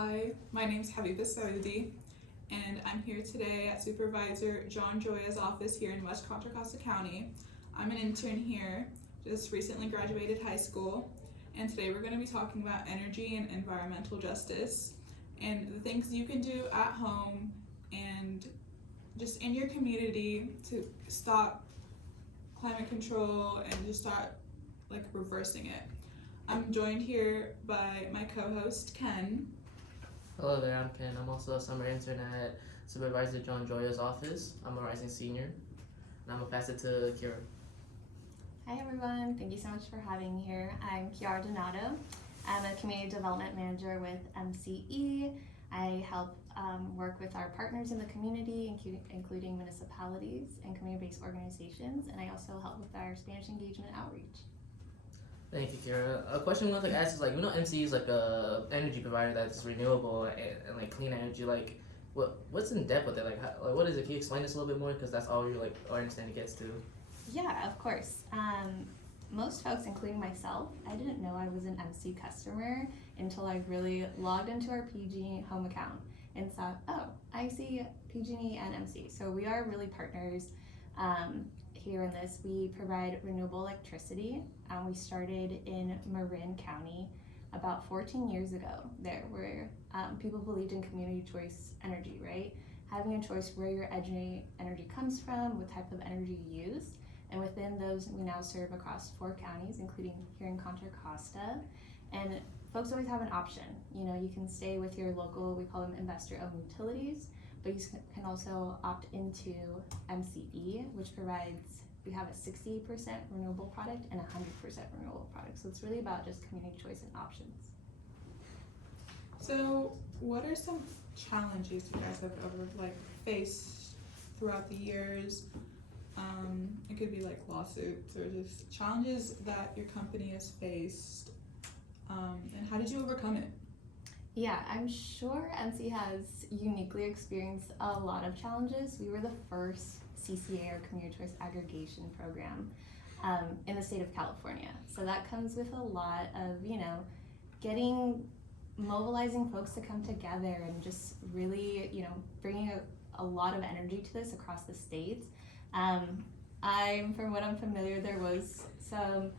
Hi, my name's Habiba Sioudy, and I'm here today at Supervisor Gioia's office here in West Contra, Costa County. I'm an intern here, just recently graduated high school, and today we're going to be talking about energy and environmental justice and the things you can do at home and just in your community to stop climate control and just start reversing it. I'm joined here by my co-host Ken. Hello there, I'm Ken. I'm also a summer intern at Supervisor Gioia's office. I'm a rising senior, and I'm gonna pass it to Kira. Hi everyone, thank you so much for having me here. I'm Kiara Donato. I'm a Community Development Manager with MCE. I help work with our partners in the community, including municipalities and community-based organizations, and I also help with our Spanish engagement outreach. Thank you, Kira. A question we want to ask is MCE is like a energy provider that's renewable and like clean energy. Like, what's in depth with it? What is it? Can you explain this a little bit more? Because that's all our understanding gets to. Yeah, of course. Most folks, including myself, I didn't know I was an MC customer until I really logged into our PG home account and saw, oh, I see PG&E and MC. So we are really partners here in this. We provide renewable electricity. We started in Marin County about 14 years ago there, where people believed in community choice energy, right? Having a choice where your energy comes from, what type of energy you use. And within those, we now serve across 4 counties, including here in Contra, Costa. And folks always have an option. You can stay with your local, we call them investor-owned utilities, but you can also opt into MCE, which provides, we have a 60% renewable product and a 100% renewable product. So it's really about just community choice and options. So what are some challenges you guys have ever faced throughout the years? It could be lawsuits or just challenges that your company has faced, and how did you overcome it? Yeah, I'm sure MC has uniquely experienced a lot of challenges. We were the first CCA, or community choice aggregation program, in the state of California. So that comes with a lot of, mobilizing folks to come together and just really, bringing a lot of energy to this across the states. From what I'm familiar, there was some,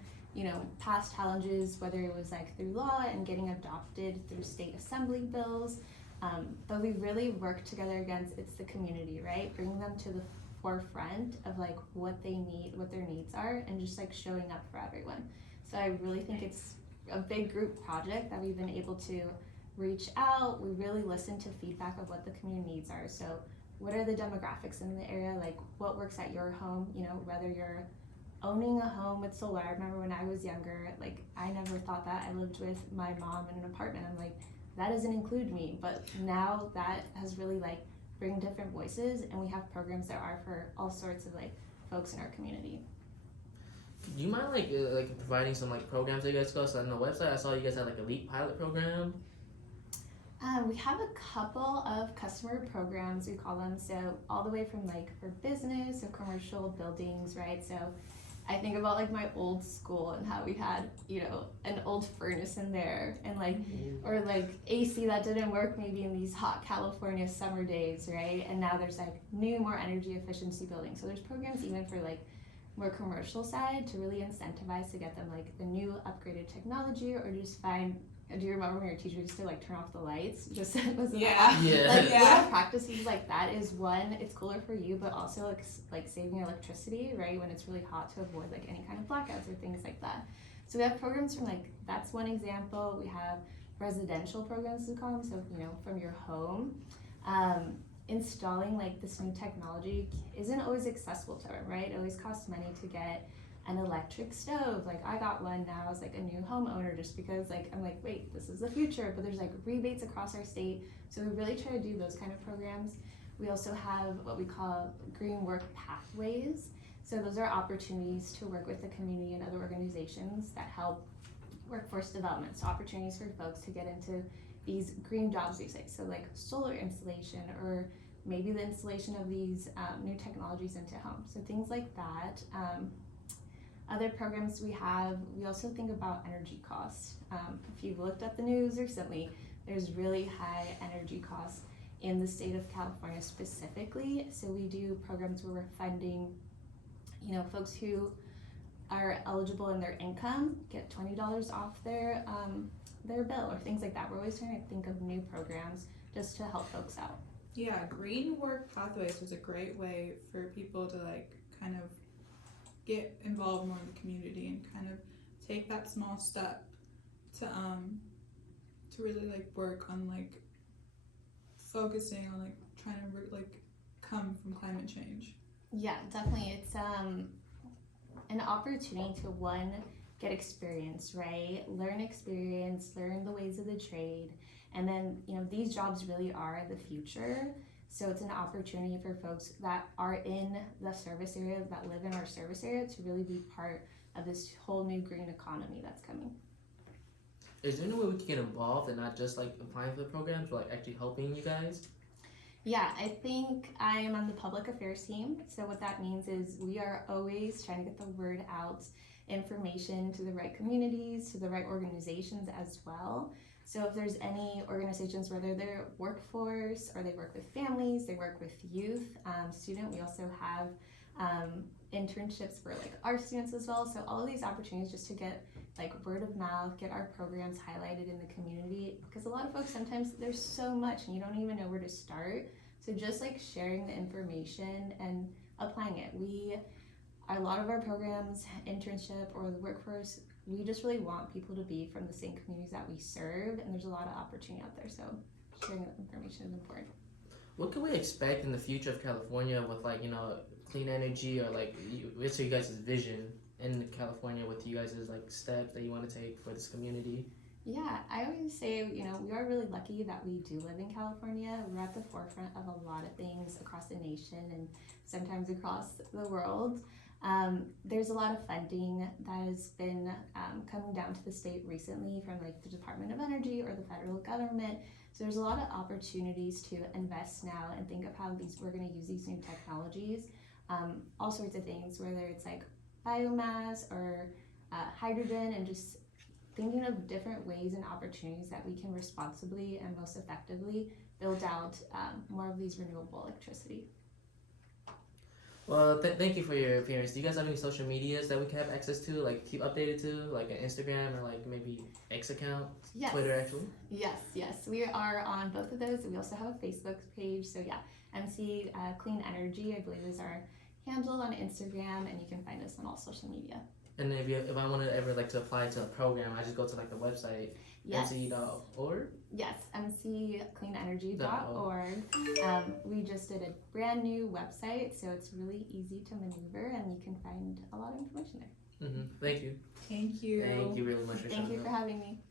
past challenges, whether it was through law and getting adopted through state assembly bills. But we really work together against, it's the community, right? Bringing them to the forefront of what they need, what their needs are, and just showing up for everyone. So I really think it's a big group project that we've been able to reach out. We really listen to feedback of what the community needs are. So what are the demographics in the area? What works at your home? Whether you're owning a home with solar. I remember when I was younger, I never thought that. I lived with my mom in an apartment. I'm like, that doesn't include me. But now that has really bring different voices, and we have programs that are for all sorts of folks in our community. Do you mind providing some programs that you guys go? So on the website, I saw you guys had a LEAP pilot program. We have a couple of customer programs, we call them, so all the way from for business or commercial buildings, right? So I think about my old school and how we had, an old furnace in there and or AC that didn't work maybe in these hot California summer days, right? And now there's new, more energy efficiency buildings. So there's programs even for more commercial side to really incentivize to get them the new upgraded technology, or just find. Do you remember when your teacher used to turn off the lights? Just Yeah. Little practices like that is one, it's cooler for you, but also saving electricity, right? When it's really hot, to avoid any kind of blackouts or things like that. So we have programs from that's one example. We have residential programs, we call them. So from your home, installing this new technology isn't always accessible to everyone, right? It always costs money to get an electric stove. I got one now as a new homeowner, just because I'm wait, this is the future. But there's rebates across our state, so we really try to do those kind of programs. We also have what we call green work pathways. So those are opportunities to work with the community and other organizations that help workforce development. So opportunities for folks to get into these green jobs, we say. So solar installation, or maybe the installation of these new technologies into homes. So things like that. Other programs we have, we also think about energy costs. If you've looked at the news recently, there's really high energy costs in the state of California specifically. So we do programs where we're funding, folks who are eligible in their income get $20 off their bill or things like that. We're always trying to think of new programs just to help folks out. Yeah, green work pathways is a great way for people to like kind of get involved more in the community and kind of take that small step to really like work on like focusing on like trying to like come from climate change. Yeah, definitely. It's an opportunity to get experience, right? Learn experience, learn the ways of the trade, and then these jobs really are the future. So it's an opportunity for folks that are in the service area, that live in our service area, to really be part of this whole new green economy that's coming. Is there any way we can get involved and not just like applying for the programs, but like actually helping you guys? Yeah, I think I am on the public affairs team. So what that means is we are always trying to get the word out, information to the right communities, to the right organizations as well. So if there's any organizations, whether they're workforce or they work with families, they work with youth, student, we also have internships for like our students as well. So all of these opportunities just to get like word of mouth, get our programs highlighted in the community, because a lot of folks, sometimes there's so much and you don't even know where to start. So just like sharing the information and applying it. A lot of our programs, internship or the workforce, we just really want people to be from the same communities that we serve, and there's a lot of opportunity out there, so sharing that information is important. What can we expect in the future of California with like, clean energy, or like, what's your guys' vision in California with you guys' like steps that you want to take for this community? Yeah, I always say, we are really lucky that we do live in California. We're at the forefront of a lot of things across the nation and sometimes across the world. There's a lot of funding that has been coming down to the state recently from like the Department of Energy or the federal government. So there's a lot of opportunities to invest now and think of how we're going to use these new technologies. All sorts of things, whether it's like biomass or hydrogen, and just thinking of different ways and opportunities that we can responsibly and most effectively build out more of these renewable electricity. Well, thank you for your appearance. Do you guys have any social medias that we can have access to, like keep updated to, like an Instagram or like maybe X account? Yes. Twitter, actually? Yes. We are on both of those. We also have a Facebook page. So yeah, MC Clean Energy, I believe, is our handle on Instagram, and you can find us on all social media. And if I want to ever like to apply to a program, I just go to like the website, yes. mce.org? Yes, mccleanenergy.org. We just did a brand new website, so it's really easy to maneuver, and you can find a lot of information there. Thank you. Thank you. Thank you really much for Thank you for having me.